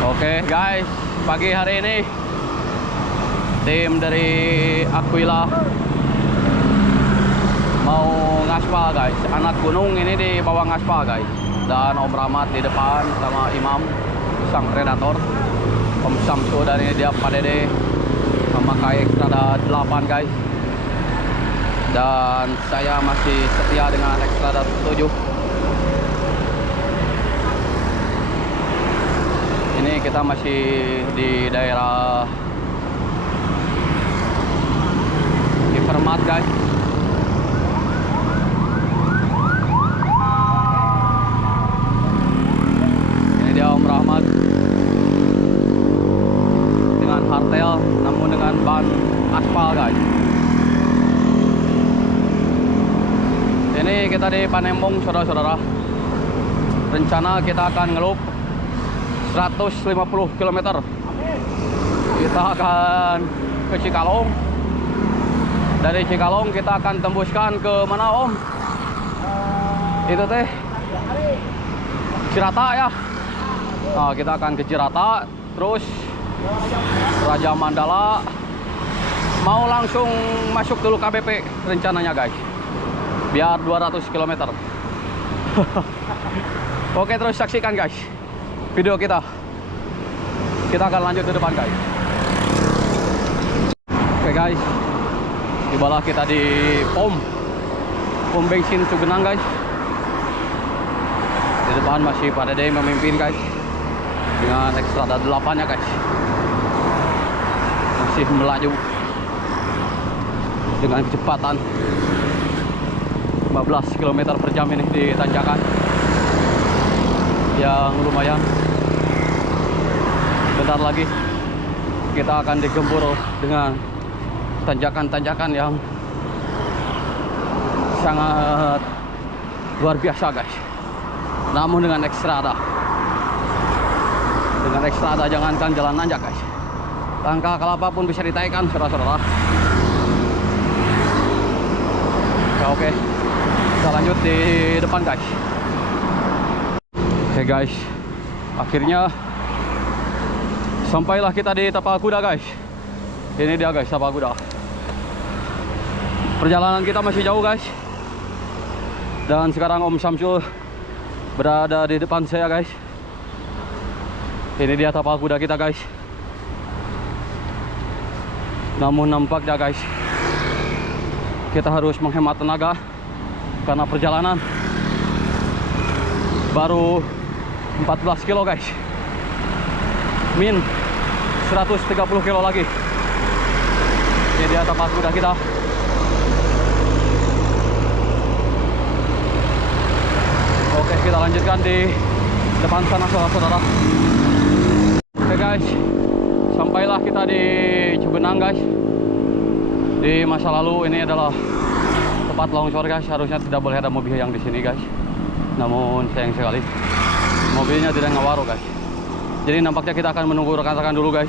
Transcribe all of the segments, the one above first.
Oke guys, pagi hari ini tim dari Aquila mau ngaspal guys. Anak gunung ini di bawah ngaspal guys. Dan Om Rahmat di depan sama Imam sang predator. Om Samsu dan ini dia Pak Dede memakai Xtrada 8 guys. Dan saya masih setia dengan Xtrada 7. Ini kita masih di daerah Hipermat guys. Ini dia Om Rahmat dengan hartel namun dengan ban aspal guys. Ini kita di Panembong saudara-saudara. Rencana kita akan ngelup 150 km. Kita akan ke Cikalong. Dari Cikalong kita akan tembuskan ke mana Om? Itu teh Cirata ya. Nah, kita akan ke Cirata, terus Raja Mandala. Mau langsung masuk dulu KBP rencananya guys. Biar 200 km. Oke, terus saksikan guys video kita akan lanjut ke depan guys. Oke guys, tibalah kita di pom bensin Cugenang guys. Di depan masih Pak Dede memimpin guys dengan Xtrada 8 nya guys. Masih melaju dengan kecepatan 15 km per jam ini di tanjakan yang lumayan. Bentar lagi kita akan digempur dengan tanjakan-tanjakan yang sangat luar biasa guys. Namun dengan Xtrada jangankan jalan nanjak guys, langkah kelapa pun bisa ditaikan saudara-saudara. Oke, kita lanjut di depan guys. Oke guys, akhirnya sampailah kita di Tapal Kuda guys. Ini dia guys, Tapal Kuda. Perjalanan kita masih jauh guys. Dan sekarang Om Samsul berada di depan saya guys. Ini dia Tapal Kuda kita guys. Namun nampaknya guys, kita harus menghemat tenaga karena perjalanan baru 14 kilo guys. Min 130 kilo lagi. Ini dia Tapal Kuda kita. Oke, kita lanjutkan di depan sana saudara-saudara. Oke guys, sampailah kita di Cugenang guys. Di masa lalu ini adalah tempat longsor guys. Harusnya tidak boleh ada mobil yang di sini guys. Namun sayang sekali mobilnya tidak ngawaro guys. Jadi nampaknya kita akan menunggu rekan-rekan dulu guys.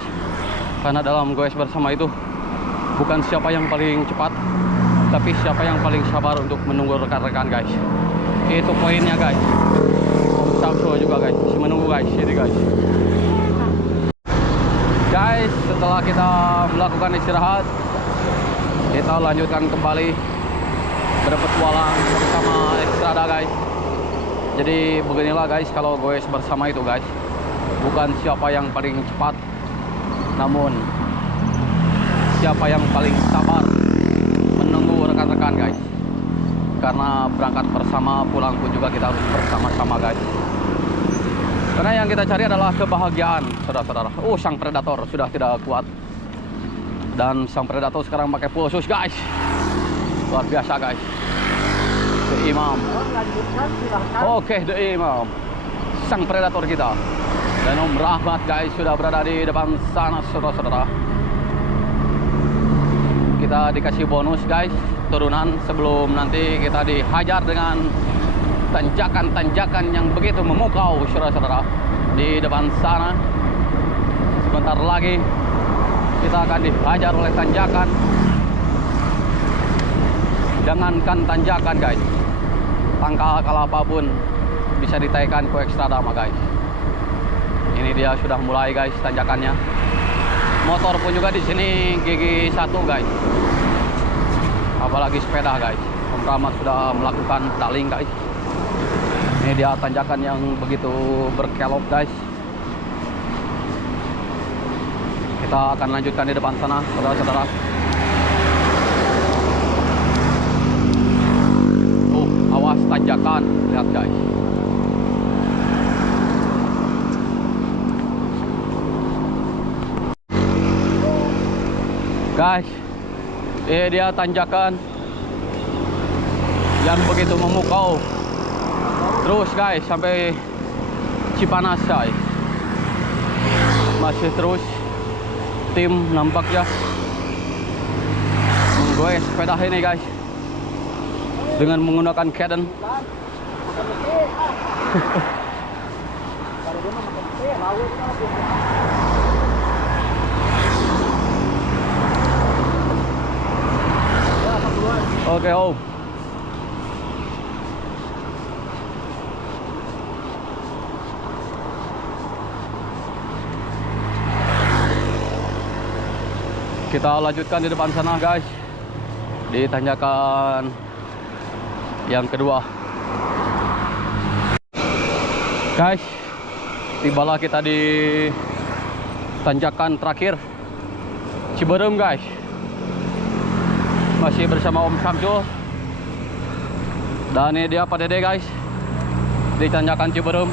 Karena dalam goes bersama itu bukan siapa yang paling cepat, tapi siapa yang paling sabar untuk menunggu rekan-rekan guys. Itu poinnya guys. Om Samsu juga guys masih menunggu guys. Ini guys. Guys, setelah kita melakukan istirahat, kita lanjutkan kembali berpetualang bersama Xtrada guys. Jadi beginilah guys kalau goes bersama itu guys, bukan siapa yang paling cepat, namun siapa yang paling sabar menunggu rekan-rekan guys. Karena berangkat bersama, pulang pun juga kita harus bersama-sama guys. Karena yang kita cari adalah kebahagiaan saudara-saudara. Oh, sang predator sudah tidak kuat. Dan sang predator sekarang pakai pulsus guys. Luar biasa guys. The Imam. Oke, The Imam. Sang predator kita. Dan Om Rahmat guys sudah berada di depan sana saudara-saudara. Kita dikasih bonus guys, turunan sebelum nanti kita dihajar dengan tanjakan-tanjakan yang begitu memukau saudara-saudara. Di depan sana sebentar lagi kita akan dihajar oleh tanjakan. Jangankan tanjakan guys, langkah kalapa pun bisa ditaikan ke Xtrada guys. Ini dia sudah mulai guys tanjakannya. Motor pun juga di sini gigi 1 guys. Apalagi sepeda guys. Om Rahmat sudah melakukan pedaling guys. Ini dia tanjakan yang begitu berkelok guys. Kita akan lanjutkan di depan sana, saudara-saudara. Awas tanjakan, lihat guys. Guys, ini dia tanjakan yang begitu memukau. Terus guys sampai Cipanas guys. Masih terus tim nampaknya menggoes sepeda ini guys dengan menggunakan Caden. Oke, Om. Kita lanjutkan di depan sana guys, di tanjakan yang kedua. Guys, tibalah kita di tanjakan terakhir Ciberem guys. Masih bersama Om Syamsul. Dan ini dia Pak Dede guys, di tanjakan Ciberem.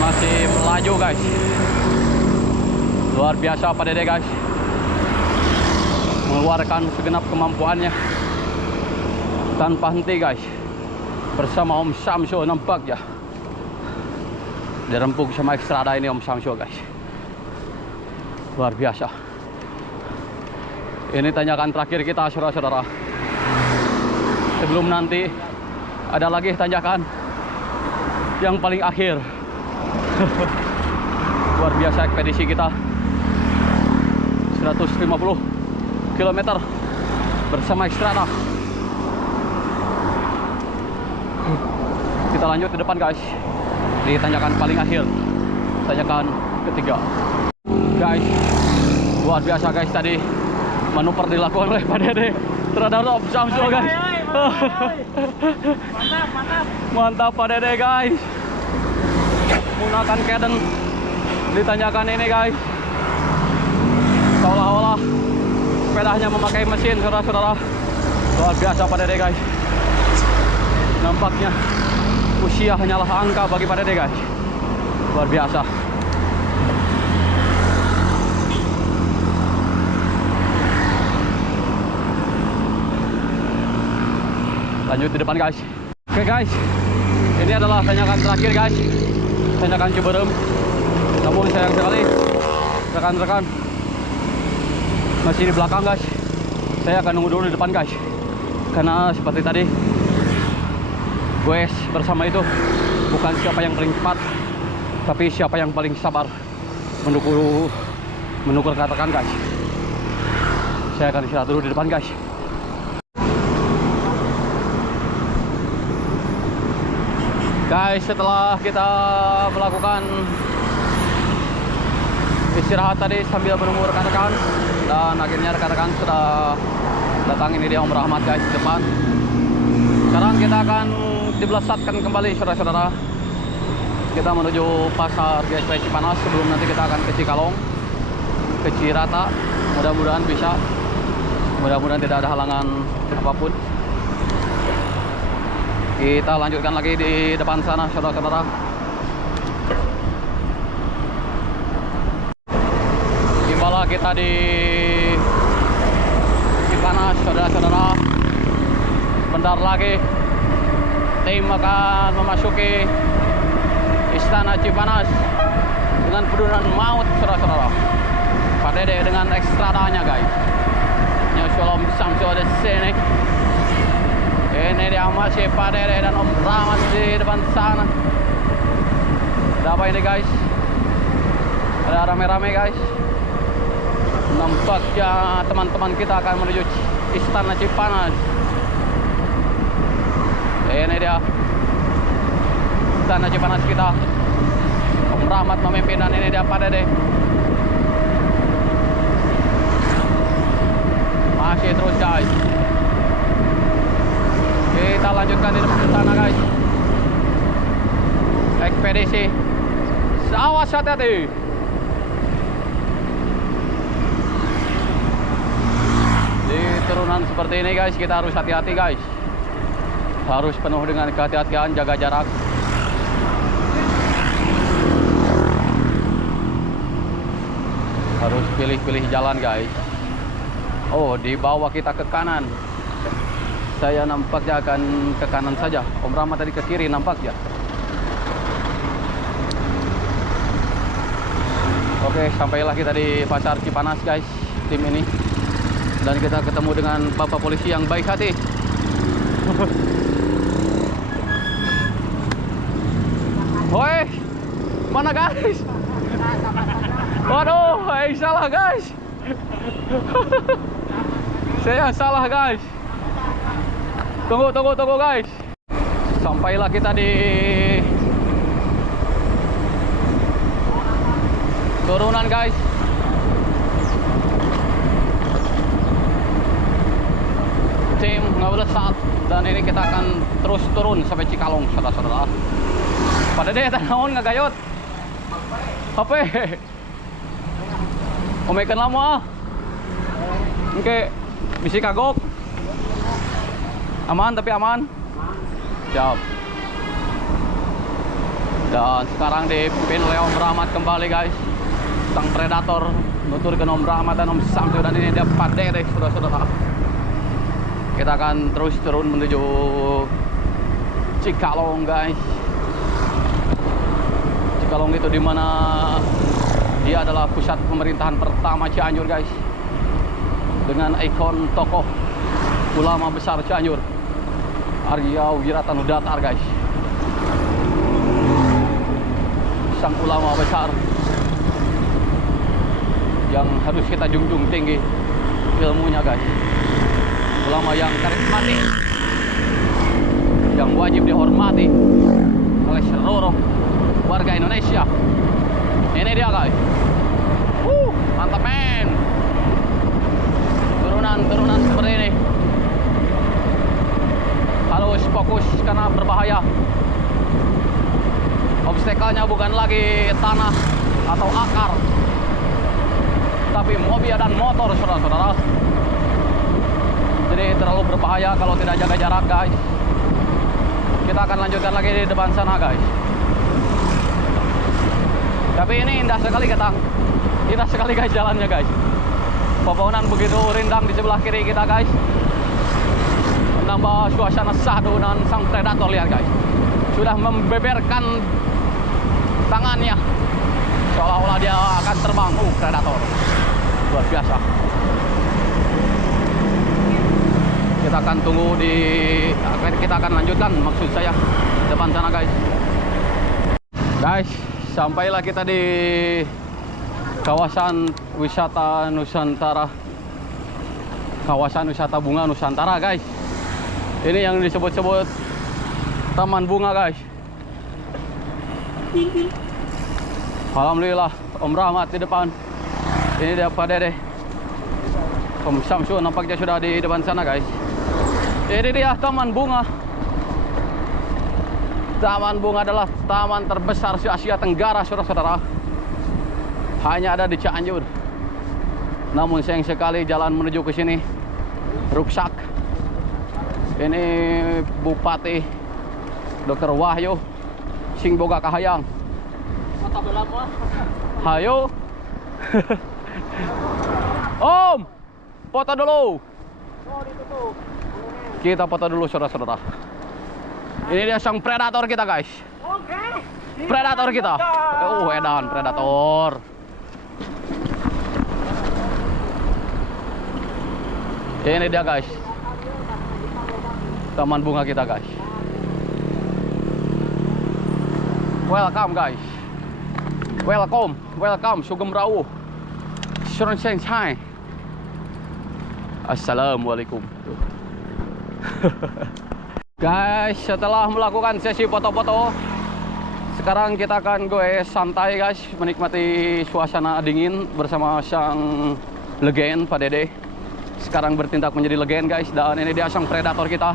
Masih melaju guys. Luar biasa Pak Dede guys, mengeluarkan segenap kemampuannya tanpa henti guys. Bersama Om Syamsul nampaknya dirempuk sama Xstrada ini Om Syamsul guys. Luar biasa. Ini tanjakan terakhir kita saudara-saudara. Sebelum nanti ada lagi tanjakan yang paling akhir. Luar biasa ekspedisi kita. 150 km bersama Xstrada. Kita lanjut ke depan guys, di tanjakan paling akhir, tanjakan ketiga guys. Luar biasa guys, tadi manuver dilakukan oleh Pak Dede terhadap Om Syamsul guys. Mantap Pak Dede guys, menggunakan Caden di tanjakan ini guys. Seolah-olah sepedanya memakai mesin saudara-saudara. Luar biasa Pak Dede guys. Nampaknya usia hanyalah angka bagi Pak Dede guys. Luar biasa. Lanjut di depan guys. Oke guys, ini adalah tanjakan terakhir guys, tanjakan Ciberem. Namun sayang sekali rekan-rekan masih di belakang guys. Saya akan nunggu dulu di depan guys, karena seperti tadi goes bersama itu bukan siapa yang paling cepat, tapi siapa yang paling sabar menukar rekan guys. Saya akan istirahat dulu di depan guys. Guys, setelah kita melakukan istirahat tadi sambil menunggu rekan-rekan, dan akhirnya rekan-rekan sudah datang. Ini dia Om Rahmat guys di depan. Sekarang kita akan dibelesatkan kembali saudara-saudara. Kita menuju pasar GSP Cipanas sebelum nanti kita akan ke Cikalong, ke Cirata. Mudah-mudahan bisa, mudah-mudahan tidak ada halangan apapun. Kita lanjutkan lagi di depan sana saudara-saudara. Tibalah kita di Cipanas saudara-saudara. Bentar lagi tim akan memasuki Istana Cipanas dengan pedunan maut saudara-saudara. Pak Dede dengan Xstradanya guys. Nyusul Om Syamsul di sini. Ini dia masih Pak Dede dan Om Rahmat di depan sana. Ada apa ini guys? Ada rame-rame guys. Nampaknya teman-teman kita akan menuju Istana Cipanas. Ini dia Istana Cipanas kita. Om Rahmat memimpin, dan ini dia Pak Dede. Masih terus guys. Kita lanjutkan di depan sana guys. Ekspedisi. Awas hati-hati. Di turunan seperti ini guys, kita harus hati-hati guys. Harus penuh dengan kehati-hatian, jaga jarak. Harus pilih-pilih jalan guys. Oh, di bawah kita ke kanan. Saya nampaknya akan ke kanan saja. Om Rahmat tadi ke kiri nampaknya. Oke, sampailah kita di Pasar Cipanas guys, tim ini. Dan kita ketemu dengan Bapak polisi yang baik hati. Woi, mana guys? Waduh, salah guys. Saya salah guys. Tunggu guys. Sampailah kita di turunan guys. Tim Ngabelesat, dan ini kita akan terus turun sampai Cikalong, saudara-saudara. Pada deh naon ngagayot. HP. Omekan lama. Oke, bisi kagok. Aman tapi aman. Siap. Dan sekarang dipimpin oleh Om Rahmat kembali guys. Sang predator nuturkan Om Rahmat dan Om Samsu, dan ini dia Pak Dede, saudara-saudara. Kita akan terus turun menuju Cikalong guys. Cikalong itu dimana dia adalah pusat pemerintahan pertama Cianjur guys. Dengan ikon tokoh ulama besar Cianjur, Arya Wiratanudatar guys. Sang ulama besar yang harus kita junjung tinggi ilmunya guys. Ulama yang karismatik, yang wajib dihormati oleh seluruh warga Indonesia. Ini dia guys. Mantap men. Turunan seperti ini harus fokus karena berbahaya. Obstacle-nya bukan lagi tanah atau akar, tapi mobil dan motor, saudara-saudara. Jadi terlalu berbahaya kalau tidak jaga jarak guys. Kita akan lanjutkan lagi di depan sana guys. Tapi ini indah sekali guys jalannya guys. Pepohonan begitu rindang di sebelah kiri kita guys. Menambah suasana syahdu, dan sang predator lihat guys. Sudah membeberkan tangannya. Seolah-olah dia akan terbang. Predator. Luar biasa. Kita akan tunggu kita akan lanjutkan, maksud saya depan sana guys. Guys, sampailah kita di kawasan wisata Nusantara. Kawasan wisata bunga Nusantara guys. Ini yang disebut-sebut taman bunga guys. Alhamdulillah Om Rahmat di depan. Ini dia Pak Dede. Om Samsu nampaknya sudah di depan sana guys. Ini dia taman bunga. Taman bunga adalah taman terbesar di Asia Tenggara, saudara-saudara. Hanya ada di Cianjur. Namun sayang sekali jalan menuju ke sini rusak. Ini Bupati Dr. Wahyu sing boga kahayang. Hayo. Om, foto dulu. Kita foto dulu, saudara-saudara. Ini dia sang predator kita guys. Predator kita. Edan predator. Ini dia guys, taman bunga kita guys. Welcome guys. Welcome Sugeng Rawu. Sunshine. Assalamualaikum. Guys, setelah melakukan sesi foto-foto, Sekarang kita akan goes santai guys, menikmati suasana dingin bersama sang legend Pak Dede. Sekarang bertindak menjadi legend guys, dan ini dia sang predator kita.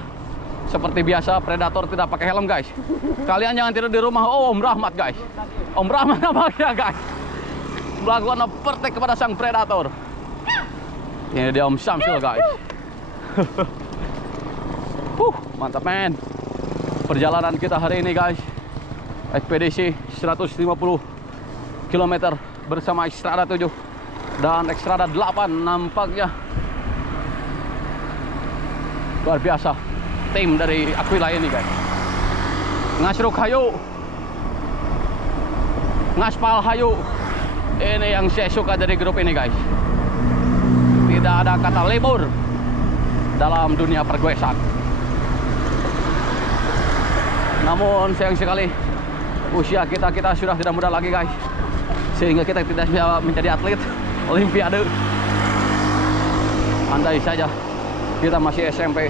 Seperti biasa, predator tidak pakai helm guys. Kalian jangan tidur di rumah. Oh, Om Rahmat guys. Om Rahmat namanya guys. Melakukan overtake kepada sang predator. Ini dia Om Samsul guys. Mantap men. Perjalanan kita hari ini guys, ekspedisi 150 km bersama Xstrada 7 dan Xstrada 8. Nampaknya luar biasa tim dari Aquila ini guys. Ngasruk hayu, ngaspal hayu. Ini yang saya suka dari grup ini guys. Tidak ada kata libur dalam dunia pergoesan. Namun sayang sekali usia kita sudah tidak muda lagi guys, sehingga kita tidak bisa menjadi atlet olimpiade. Andai saja kita masih SMP,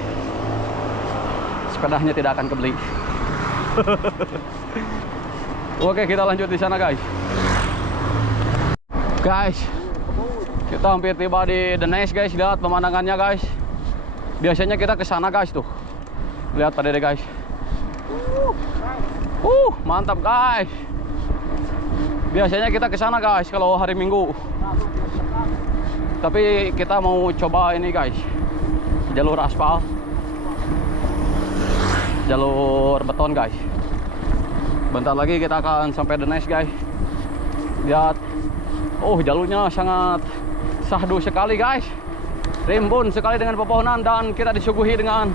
sepedanya tidak akan kebeli. Oke, kita lanjut di sana guys. Guys, kita hampir tiba di The Nest guys. Lihat pemandangannya guys. Biasanya kita ke sana guys tuh. Lihat Pak Dede guys. Mantap guys. Biasanya kita ke sana guys kalau hari Minggu. Tapi kita mau coba ini guys, jalur aspal, jalur beton guys. Bentar lagi kita akan sampai The Nest guys. Lihat, jalurnya sangat sahdu sekali guys, rimbun sekali dengan pepohonan, dan kita disuguhi dengan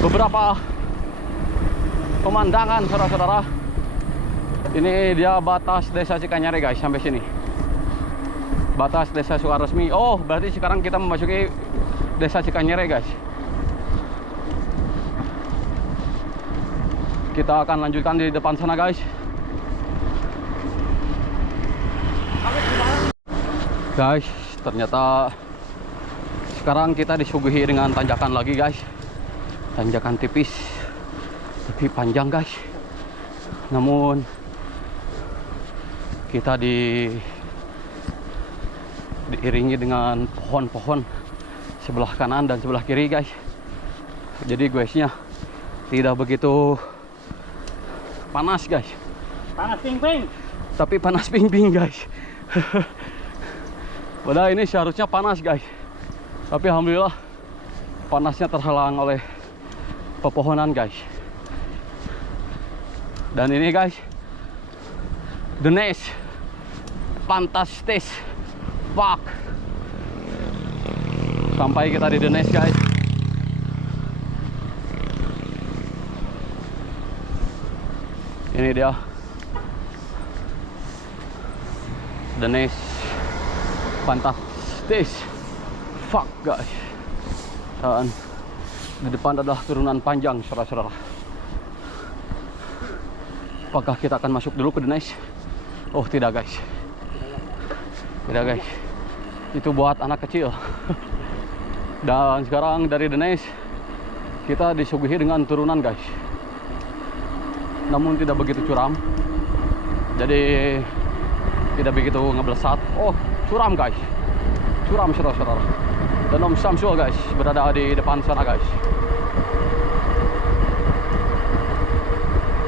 beberapa pemandangan saudara-saudara. Ini dia batas desa Cikanyare guys, sampai sini batas desa Sukaresmi. Berarti sekarang kita memasuki desa Cikanyare guys. Kita akan lanjutkan di depan sana guys. Guys, ternyata sekarang kita disuguhi dengan tanjakan lagi guys. Tanjakan tipis tapi panjang guys. Namun kita diiringi dengan pohon-pohon sebelah kanan dan sebelah kiri guys. Jadi guysnya tidak begitu panas guys. Panas ping-ping. Tapi panas ping-ping guys. Padahal ini seharusnya panas guys. Tapi alhamdulillah panasnya terhalang oleh pepohonan guys. Dan ini guys, The Nest, fantastis, fuck. Sampai kita di The Nest guys. Ini dia The Nest, fantastis, fuck guys. Dan di depan adalah turunan panjang saudara-saudara. Apakah kita akan masuk dulu ke The Nest? Tidak guys. Tidak guys. Itu buat anak kecil. Dan sekarang dari The Nest kita disuguhi dengan turunan guys. Namun tidak begitu curam. Jadi tidak begitu ngeblesat. Curam guys. Curam saudara-saudara. Dan Om Samsul guys berada di depan sana guys.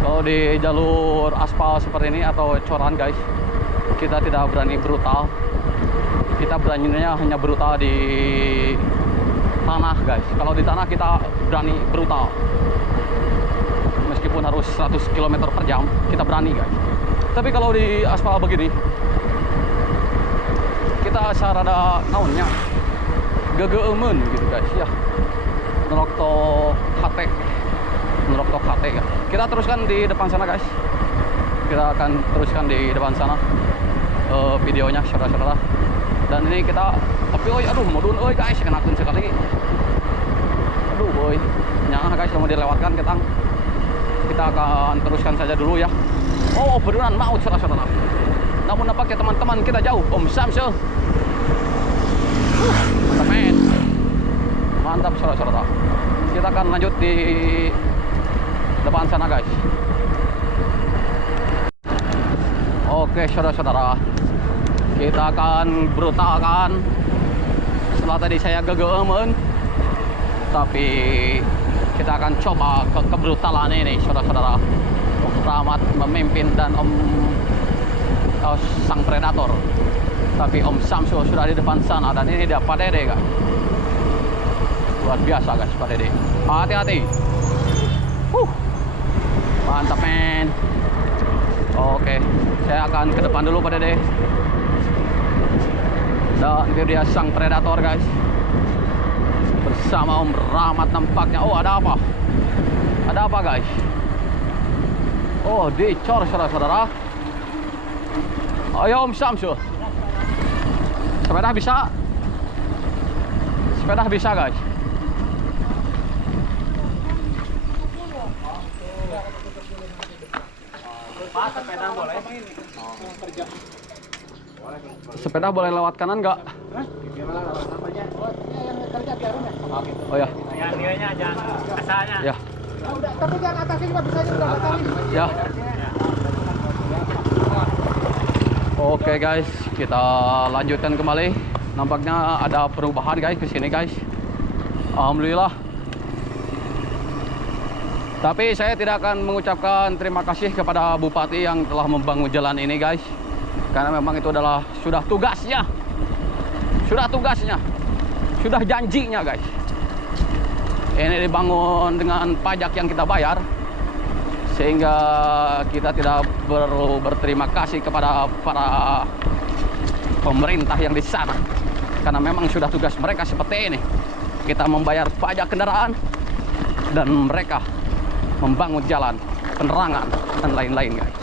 Kalau di jalur aspal seperti ini atau coran guys, kita tidak berani brutal. Kita beraninya hanya brutal di tanah guys. Kalau di tanah kita berani brutal. Meskipun harus 100 km per jam, kita berani guys. Tapi kalau di aspal begini, kita sarada naonnya gegeemen gitu guys ya. Nerokto KT ya. Kita teruskan di depan sana guys. Kita akan teruskan di depan sana videonya saudara-saudara. Dan ini kita aduh modun guys, kenakan sekali. Aduh boy, nyangah guys mau dilewatkan ketang. Kita akan teruskan saja dulu ya. Beneran maut saudara-saudara. Namun nampaknya teman-teman kita jauh. Om Samsul. Mantap men. Mantap saudara-saudara. Kita akan lanjut di depan sana guys. Oke saudara-saudara, kita akan brutalkan. Setelah tadi saya gegemen, tapi kita akan coba kebrutalan ini saudara-saudara. Om Rahmat memimpin dan sang predator, tapi Om Samsul sudah di depan sana dan ini dia Pak Dede guys. Luar biasa guys Pak Dede. Hati-hati. Mantap men. Oke, saya akan ke depan dulu Pak Dede. Dan itu dia sang predator guys, bersama Om Rahmat nampaknya. Oh ada apa? Ada apa guys? Oh dicor saudara-saudara. Ayo Om Samsul. Sepeda bisa? Sepeda bisa guys. Sepeda boleh? Sepeda boleh lewat kanan nggak? Oh ya. Yang dianya jangan asalnya. Ya. Tapi jangan atasnya juga bisa juga batalin. Ya. Oke guys, kita lanjutkan kembali. Nampaknya ada perubahan guys ke sini guys. Alhamdulillah. Tapi saya tidak akan mengucapkan terima kasih kepada Bupati yang telah membangun jalan ini guys. Karena memang itu adalah sudah tugasnya. Sudah tugasnya. Sudah janjinya guys. Ini dibangun dengan pajak yang kita bayar. Sehingga kita tidak perlu berterima kasih kepada para pemerintah yang di sana. Karena memang sudah tugas mereka seperti ini. Kita membayar pajak kendaraan dan mereka membangun jalan, penerangan dan lain-lain guys.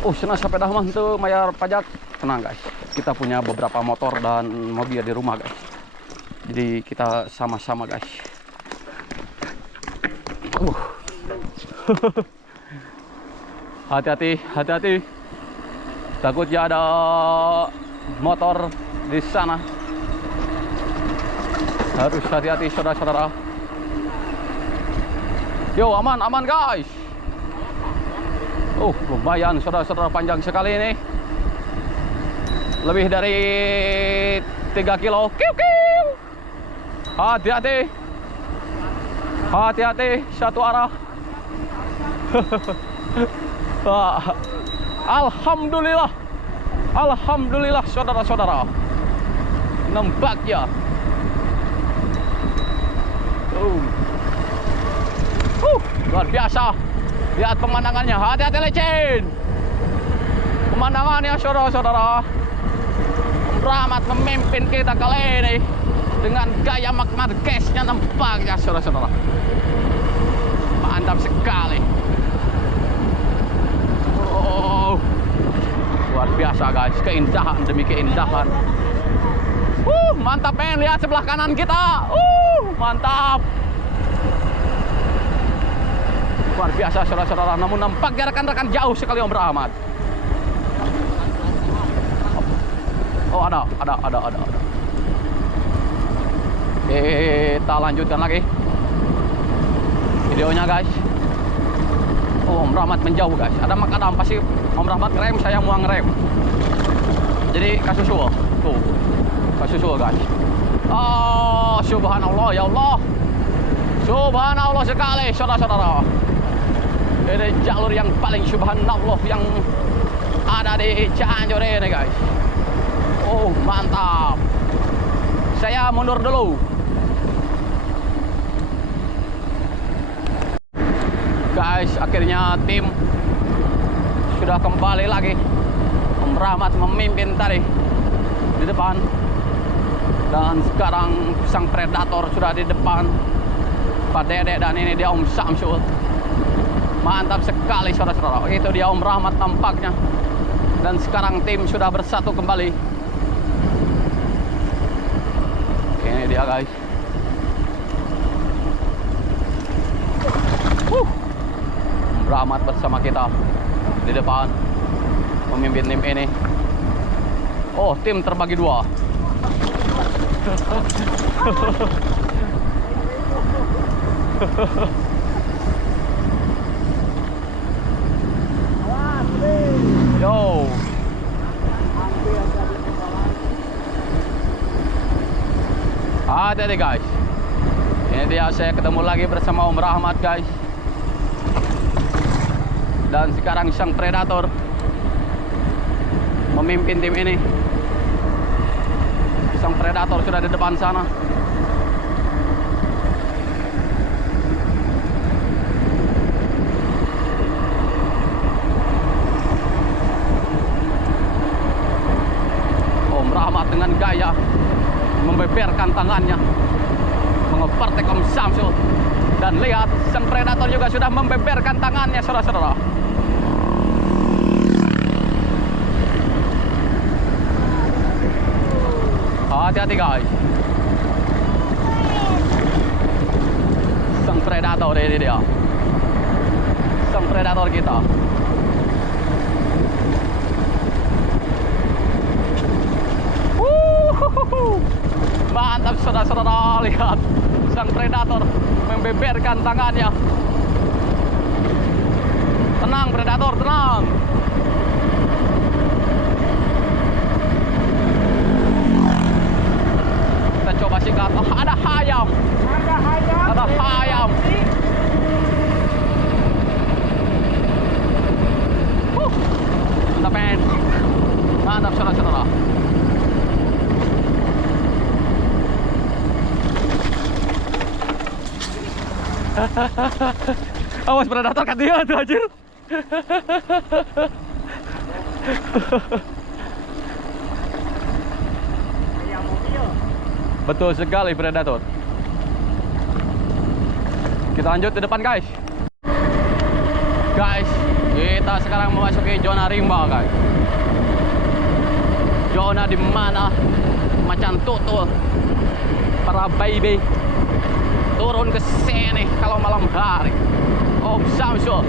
Oh, senang sepeda mah itu bayar pajak. Tenang guys, kita punya beberapa motor dan mobil di rumah guys. Jadi kita sama-sama guys. Hati-hati, hati-hati. Takutnya ada motor di sana. Harus hati-hati saudara-saudara. Yo, aman, aman guys. Lumayan saudara-saudara, panjang sekali ini. Lebih dari 3 kilo. Kiu, kiu. Hati-hati. Hati-hati, satu arah. Alhamdulillah. Alhamdulillah saudara-saudara. Nampaknya. Luar biasa. Lihat pemandangannya. Hati-hati lecin. Pemandangannya saudara-saudara. Om Rahmat memimpin kita kali ini dengan gaya Marc Marquez-nya nampaknya saudara-saudara. Mantap sekali. Luar biasa guys, keindahan demi keindahan. Mantap men, lihat sebelah kanan kita. Mantap. Luar biasa saudara-saudara, namun nampaknya rekan-rekan jauh sekali Om Rahmat. Oh ada. Kita lanjutkan lagi videonya guys. Om Rahmat menjauh guys. Ada makadam pasti Om Rahmat ngerem, saya mau ngerem. Jadi kasusul. Tuh. Kasusul guys. Oh, subhanallah ya Allah. Subhanallah sekali saudara-saudara. Ini jalur yang paling subhanallah yang ada di Cianjur ini guys. Oh, mantap. Saya mundur dulu. Guys, akhirnya tim sudah kembali lagi. Om Rahmat memimpin tadi di depan. Dan sekarang sang predator sudah di depan. Pak Dede dan ini dia Om Samsul. Mantap sekali saudara-saudara. Itu dia Om Rahmat nampaknya. Dan sekarang tim sudah bersatu kembali. Ini dia guys. Om Rahmat bersama kita di depan memimpin tim ini. Oh, tim terbagi dua. Hati-hati guys. Ini dia, saya ketemu lagi bersama Om Rahmat guys. Dan sekarang sang predator memimpin tim ini. Sang predator sudah di depan sana. Om Rahmat dengan gaya membeberkan tangannya mengepartek Om Samsul. Dan lihat, sang predator juga sudah membeberkan tangannya, saudara-saudara. Hati-hati guys. Sang predator ini dia. Sang predator kita. Mantap saudara-saudara, lihat. Sang predator membeberkan tangannya. Tenang predator, tenang. Kita coba sikat. Oh, ada ayam. Ada ayam. Mantap men. Mantap saudara-saudara. Awas predator kan dia tuh anjir. Betul sekali predator. Kita lanjut ke depan guys. Guys, kita sekarang memasuki zona rimba guys. Zona di mana macan tutul para baby turun ke sini kalau malam hari. Om Samsul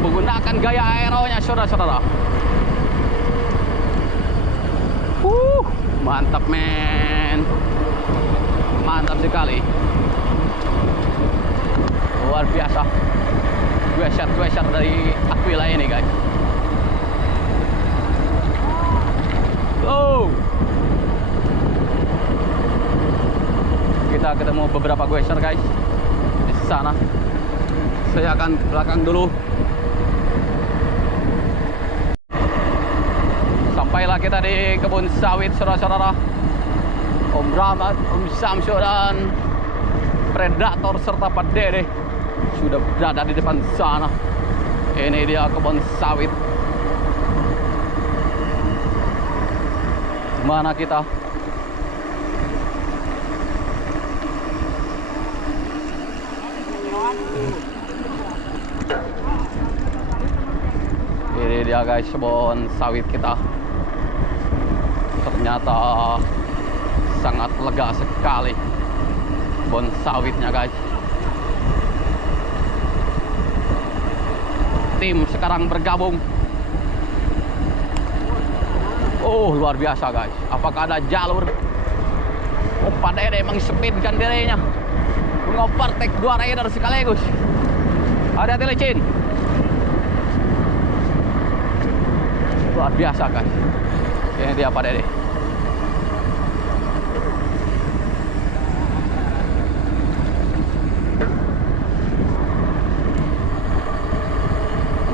menggunakan gaya aeronya saudara-saudara. Mantap men. Mantap sekali. Luar biasa. Dua shot dari Aquila ini guys. Kita ketemu beberapa geser guys di sana. Saya akan ke belakang dulu. Sampailah kita di kebun sawit saudara-saudara. Om Rahmat, Om Samsul dan predator serta Pak Dede sudah berada di depan sana. Ini dia kebun sawit. Mana kita? Ini dia guys, kebun sawit kita. Ternyata sangat lega sekali kebun sawitnya guys. Tim sekarang bergabung. Oh luar biasa guys. Apakah ada jalur? Oh Pak Dede mengespeedkan dirinya, mengovertake dua rider sekaligus. Hati-hati licin. Luar biasa guys. Ini dia Pak Dede.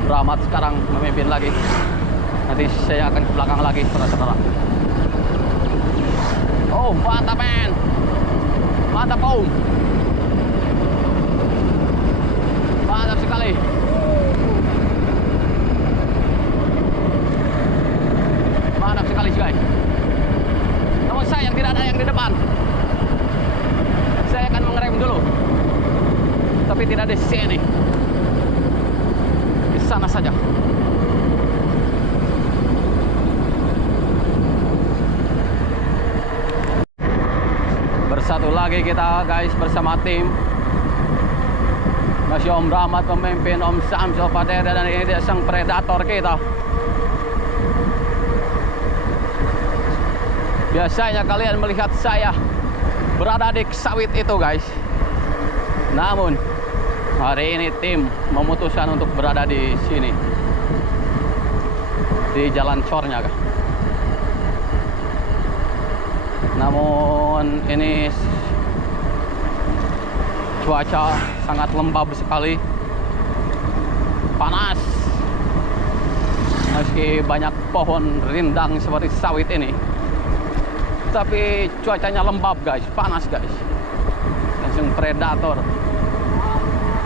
Rahmat sekarang memimpin lagi. Nanti saya akan ke belakang lagi saudara-saudara. Oh mantap men. Mantap Om. Mantap sekali. Mantap sekali guys. Namun sayang tidak ada yang di depan. Saya akan mengerem dulu. Tapi tidak di sini. Di sana saja. Bersatu lagi kita guys bersama tim. Masih Om Rahmat pemimpin, Om Samsul, Pak Dede, dan ini dia sang predator kita. Biasanya kalian melihat saya berada di sawit itu guys. Namun hari ini tim memutuskan untuk berada di sini, di jalan cornya kan. Namun namun ini cuaca sangat lembab sekali, panas. Meski banyak pohon rindang seperti sawit ini, tapi cuacanya lembab guys, panas guys. Langsung predator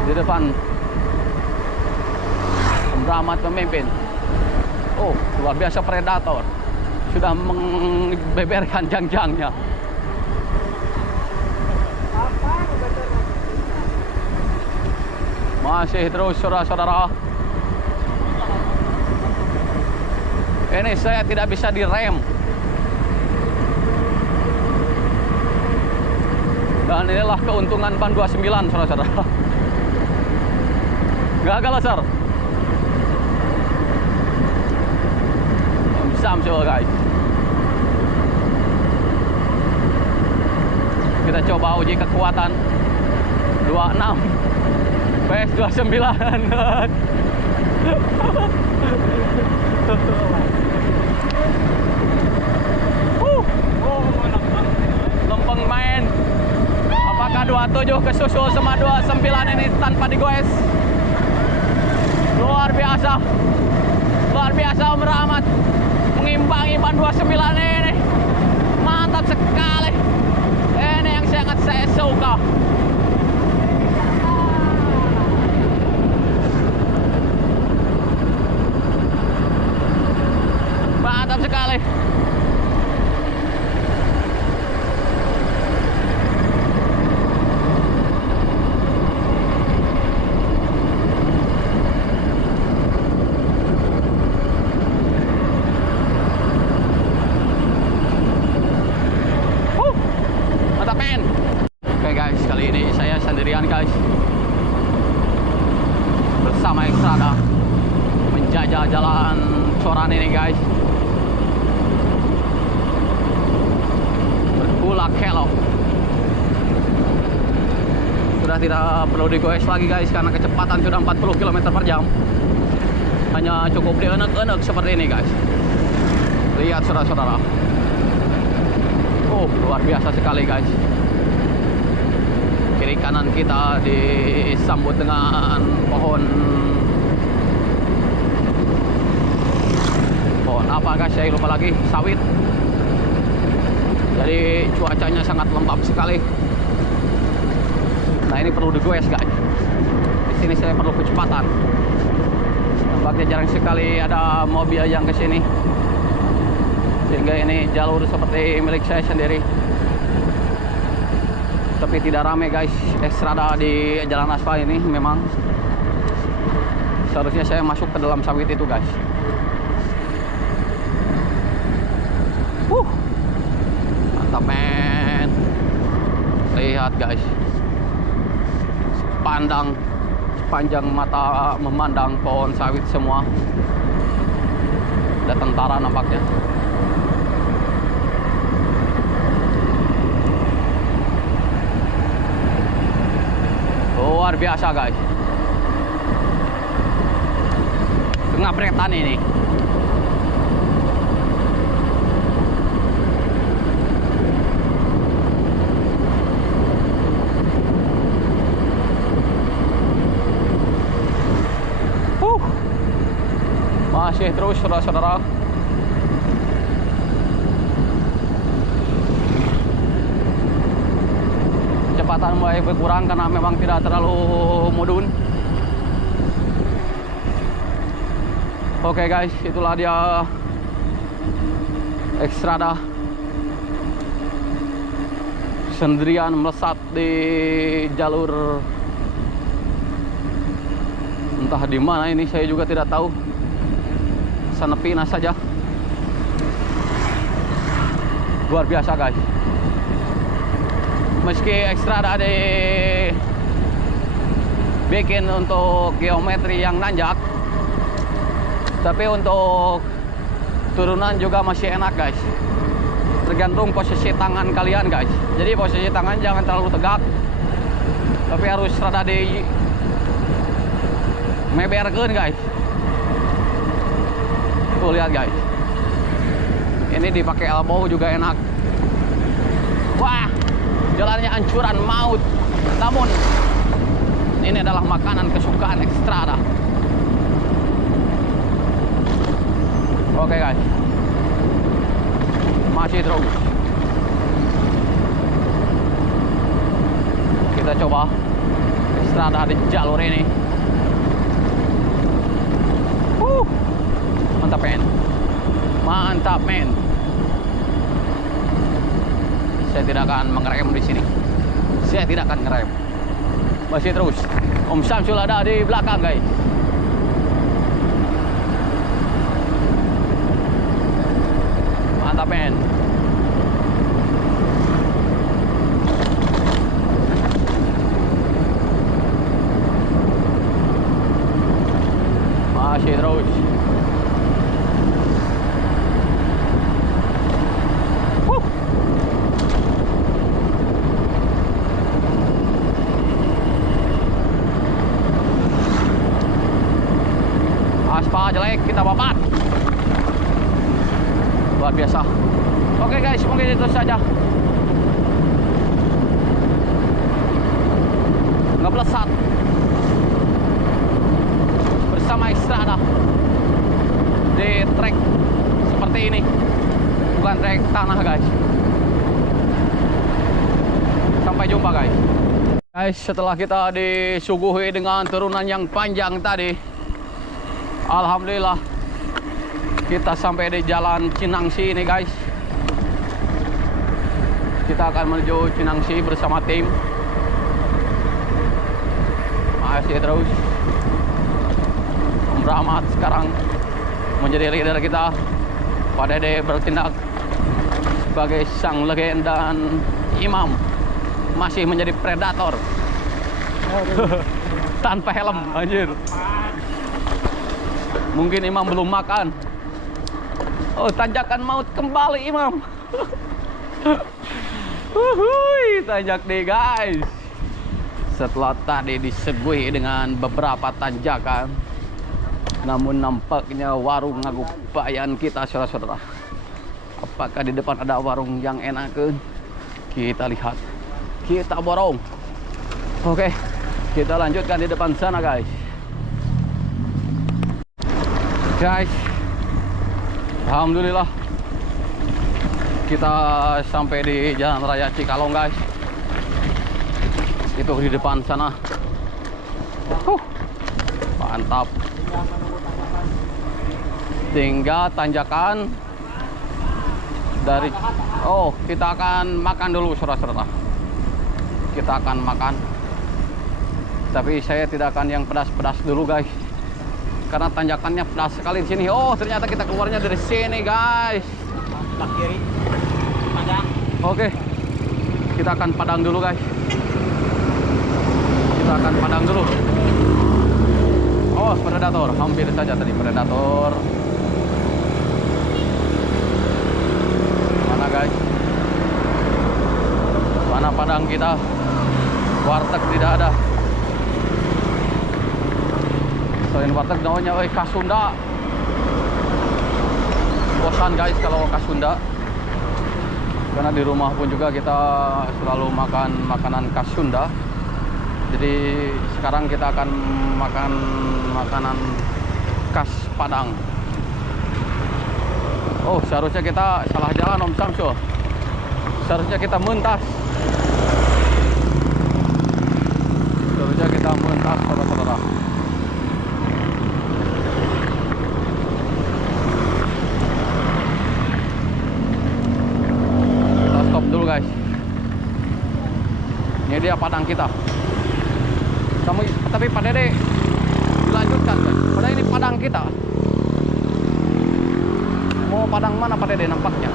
di depan pemeramat pemimpin. Oh, luar biasa predator, sudah membeberkan jang-jangnya. Masih terus saudara-saudara. Ini saya tidak bisa direm. Dan inilah keuntungan ban 29 saudara-saudara. Gagal sir. Samsul guys. Kita coba uji kekuatan 26 PS 29. Lempeng main. Apakah 27 kesusul sama 29 ini tanpa digoes? Luar biasa. Luar biasa Om Rahmat mengimbangi ban 29 ini. Mantap sekali. Ini yang sangat saya suka. Mantap sekali. Mantap men. Oke guys, kali ini saya sendirian guys, bersama Xstrada menjajah jalan Coran ini guys. Berkulak kelok. Sudah tidak perlu digoes lagi guys, karena kecepatan sudah 40 km per jam. Hanya cukup dienek-enek seperti ini guys. Lihat saudara-saudara. Oh, luar biasa sekali guys. Kiri kanan kita disambut dengan pohon apa guys, saya lupa lagi, sawit. Jadi cuacanya sangat lembab sekali. Nah ini perlu digoes guys. Di sini saya perlu kecepatan. Nampaknya jarang sekali ada mobil yang ke sini, sehingga ini jalur seperti milik saya sendiri. Tapi tidak ramai guys, Xstrada di jalan aspal ini memang. Seharusnya saya masuk ke dalam sawit itu guys. Mantap men. Lihat guys, sepanjang mata memandang pohon sawit semua. Ada tentara nampaknya. Luar biasa guys. Pengapretan ini. Masih terus saudara-saudara. Kecepatan mulai berkurang karena memang tidak terlalu mudun. Oke guys, itulah dia Xstrada sendirian melesat di jalur entah di mana ini, saya juga tidak tahu. Sanepina saja. Luar biasa guys. Meski Xstrada bikin untuk geometri yang nanjak, tapi untuk turunan juga masih enak guys. Tergantung posisi tangan kalian guys. Jadi posisi tangan jangan terlalu tegak, tapi harus rada di meberkeun guys. Tuh lihat guys, ini dipakai elbow juga enak. Wah, jalannya ancuran maut. Namun ini adalah makanan kesukaan Xstrada. Oke guys, masih terus. Kita coba Xstrada di jalur ini. Mantap men, mantap men. Saya tidak akan mengerem di sini. Saya tidak akan ngerem. Masih terus. Om Samsul ada di belakang guys. Mantap men. Masih terus. Aspal jelek, kita babat. Luar biasa. Oke guys, mungkin itu saja. Ngeblesat bersama Xstrada di trek seperti ini. Bukan trek tanah guys. Sampai jumpa guys. Guys, setelah kita disuguhi dengan turunan yang panjang tadi, alhamdulillah kita sampai di jalan Cinangsi ini guys. Kita akan menuju Cinangsi bersama tim. Masih terus. Om Rahmat sekarang menjadi leader kita. Pak Dede bertindak sebagai sang legenda dan imam. Masih menjadi predator. Tanpa helm anjir. Mungkin imam belum makan. Oh, tanjakan maut kembali imam. Tanjak deh guys. Setelah tadi diseguhi dengan beberapa tanjakan, namun nampaknya warung ngagupayan kita saudara-saudara. Apakah di depan ada warung yang enak? Kita lihat. Kita borong. Oke, kita lanjutkan di depan sana guys. Guys, alhamdulillah kita sampai di Jalan Raya Cikalong guys. Itu di depan sana. Mantap. Tinggal tanjakan dari. Oh, kita akan makan dulu saudara-saudara. Kita akan makan. Tapi saya tidak akan yang pedas-pedas dulu guys. Karena tanjakannya pedas sekali di sini. Oh, ternyata kita keluarnya dari sini, guys. Sebelah kiri. Padang. Oke. Kita akan padang dulu, guys. Kita akan padang dulu. Oh, predator. Hampir saja tadi predator. Mana, guys? Mana padang kita? Warteg tidak ada. Selain warteg namanya khas Sunda. Bosan guys kalau khas Sunda. Karena di rumah pun juga kita selalu makan makanan khas Sunda. Jadi sekarang kita akan makan makanan khas Padang. Oh, seharusnya kita salah jalan Om Samsul. Seharusnya kita mentas. Seharusnya kita mentas saudara-saudara. Dulu guys, ini dia padang kita. Tapi Pak Dede dilanjutkan guys. Padahal ini padang kita. Mau padang mana Pak Dede nampaknya?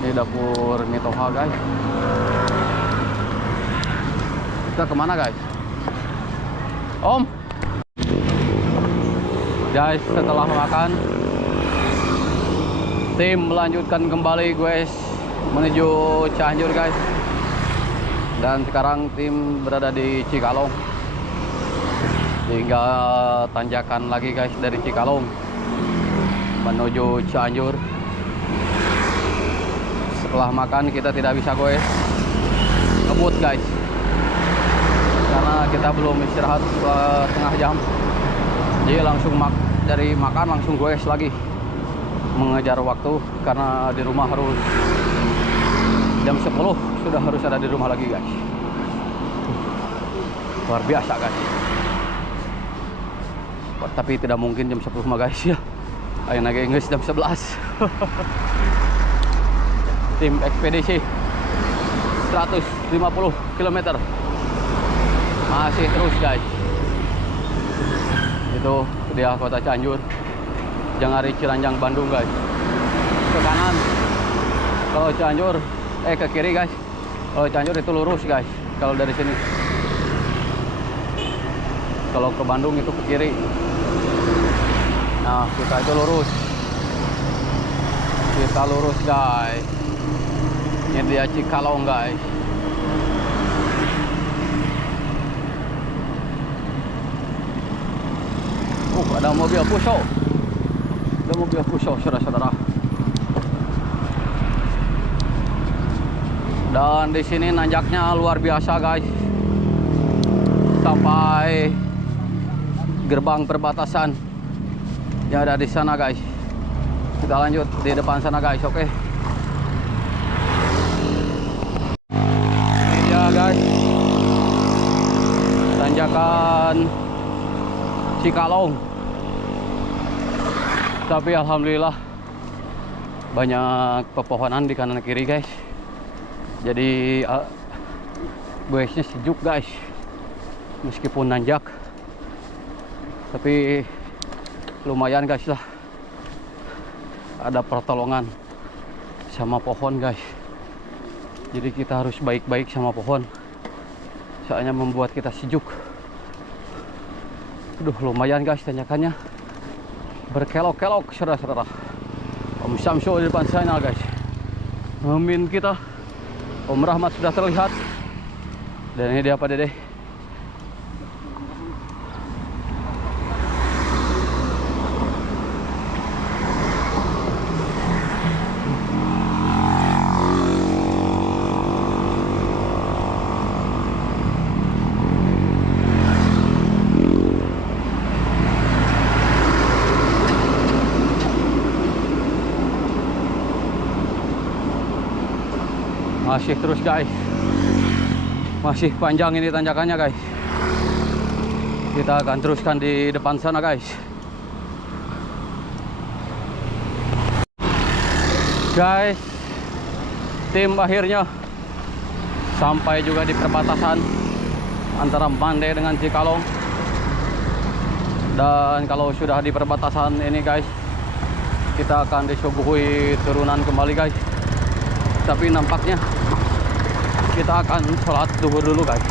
Ini dapur Mitoha guys. Kita kemana guys? Om, guys, setelah makan tim melanjutkan kembali guys menuju Cianjur guys. Dan sekarang tim berada di Cikalong. Tinggal tanjakan lagi guys dari Cikalong menuju Cianjur. Setelah makan kita tidak bisa goes, ngebut guys, karena kita belum istirahat setengah jam. Jadi langsung dari makan langsung goes lagi, mengejar waktu karena di rumah harus jam 10 sudah harus ada di rumah lagi guys. Luar biasa guys. Tapi tidak mungkin jam 10 mah guys ya. Ayo nage geus jam 11. Tim ekspedisi 150 km masih terus guys. Itu dia kota Cianjur, Jangari Ciranjang Bandung guys. Ke kanan kalau Cianjur, ke kiri guys. Kalau Cianjur itu lurus guys. Kalau dari sini, kalau ke Bandung itu ke kiri. Nah kita itu lurus. Kita lurus guys. Ini dia Cikalong guys. Ada mobil Pusho. Ada mobil Pusho, saudara-saudara. Dan di sini nanjaknya luar biasa guys. Sampai gerbang perbatasan yang ada di sana guys. Kita lanjut di depan sana guys, oke. Ini dia guys, tanjakan Cikalong. Tapi alhamdulillah banyak pepohonan di kanan kiri guys. Jadi goesnya sejuk guys, meskipun nanjak, tapi lumayan guys lah. Ada pertolongan sama pohon guys. Jadi kita harus baik-baik sama pohon, soalnya membuat kita sejuk. Aduh lumayan guys tanjakannya, berkelok-kelok saudara-saudara. Om Samso di depan sana guys. Amin kita. Om Rahmat sudah terlihat. Dan ini dia Pak Dede. Masih terus guys, masih panjang ini tanjakannya guys. Kita akan teruskan di depan sana guys. Guys, tim akhirnya sampai juga di perbatasan antara Mande dengan Cikalong. Dan kalau sudah di perbatasan ini guys, kita akan disuguhi turunan kembali guys. Tapi nampaknya kita akan sholat zuhur dulu guys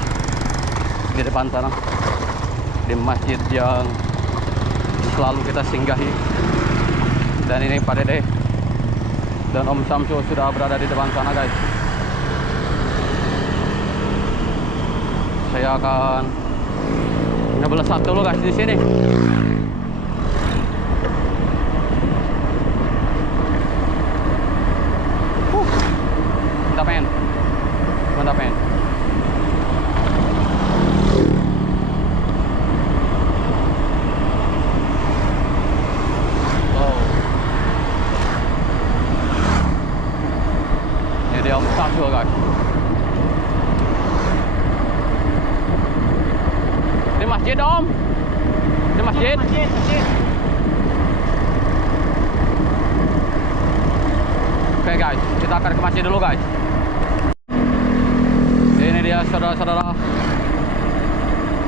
di depan sana, di masjid yang selalu kita singgahi. Dan ini Pak Dede dan Om Samsu sudah berada di depan sana guys. Saya akan ngebelesat dulu guys di sini. Mantap men, mantap men. Oh, ini dia Om Samsu guys. Di masjid Om, di masjid. Masjid. Oke guys, kita akan ke masjid dulu guys. Ini dia saudara-saudara,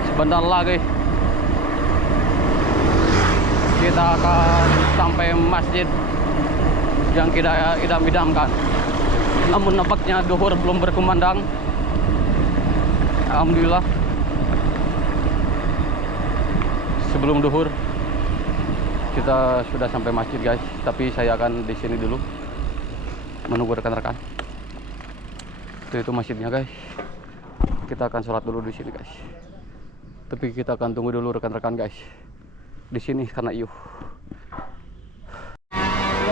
sebentar lagi kita akan sampai masjid yang kita idam-idamkan. Namun nampaknya duhur belum berkumandang. Alhamdulillah sebelum duhur kita sudah sampai masjid guys. Tapi saya akan di sini dulu menunggu rekan-rekan. Itu masjidnya guys. Kita akan sholat dulu di sini guys. Tapi kita akan tunggu dulu rekan-rekan guys di sini karena iuh.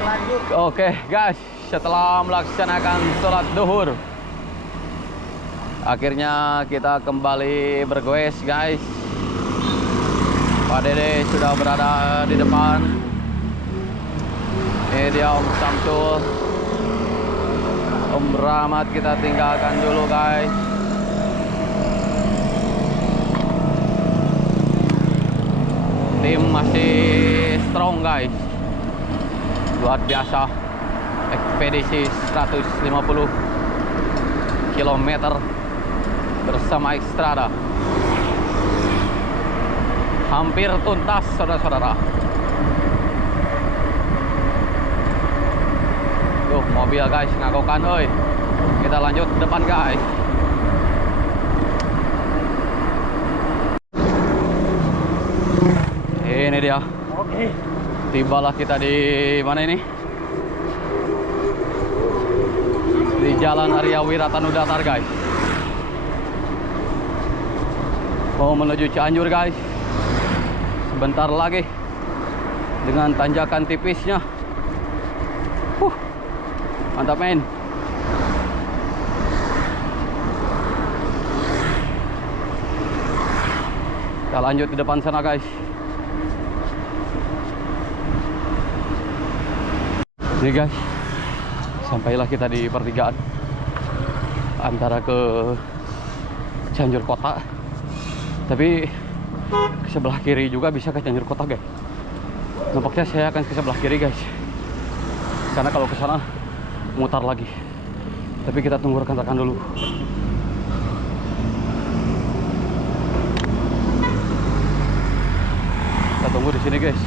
lanjut. Oke guys, setelah melaksanakan sholat duhur, akhirnya kita kembali bergoes guys. Pak Dede sudah berada di depan. Ini dia Om Samsul, Om Rahmat kita tinggalkan dulu guys. Tim masih strong guys, luar biasa. Ekspedisi 150 km bersama Xstrada hampir tuntas saudara-saudara. Tuh mobil guys ngagokan oi. Kita lanjut ke depan guys. Ini dia. Oke. Tibalah kita di mana ini? Di Jalan Arya Wiratanudatar guys. Mau menuju Cianjur guys. Sebentar lagi dengan tanjakan tipisnya. Mantap men. Kita lanjut di depan sana guys. Ini guys, sampailah kita di pertigaan antara ke Cianjur kota, tapi ke sebelah kiri juga bisa ke Cianjur kota guys. Nampaknya saya akan ke sebelah kiri guys, karena kalau ke sana mutar lagi. Tapi kita tunggu rekan-rekan dulu. Kita tunggu di sini guys.